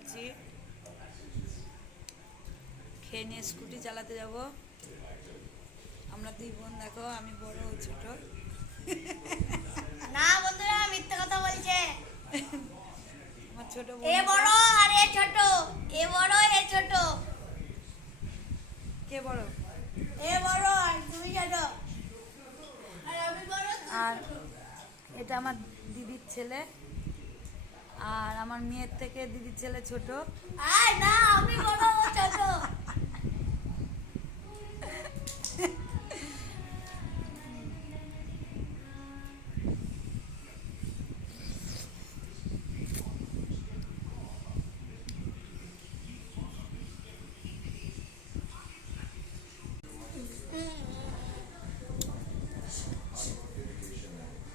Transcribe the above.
খাচ্ছি, খেয়ে নিয়ে স্কুটি চালাতে যাব। আমরা দুই বোন, দেখো আমি বড় ও ছোট। না বন্ধুরা মিথ্যা কথা বলছে। আমার ছোট এ বোন। বড় আর এ ছোট, এ বড় এ ছোট। কে বড়? এ বড় আর তুমি ছোট। আর আমি বড় আর এটা আমার দিদির ছেলে, আর আমার মেয়ের থেকে দিদির ছেলে ছোট। আয় না আমি বড় ও ছোট।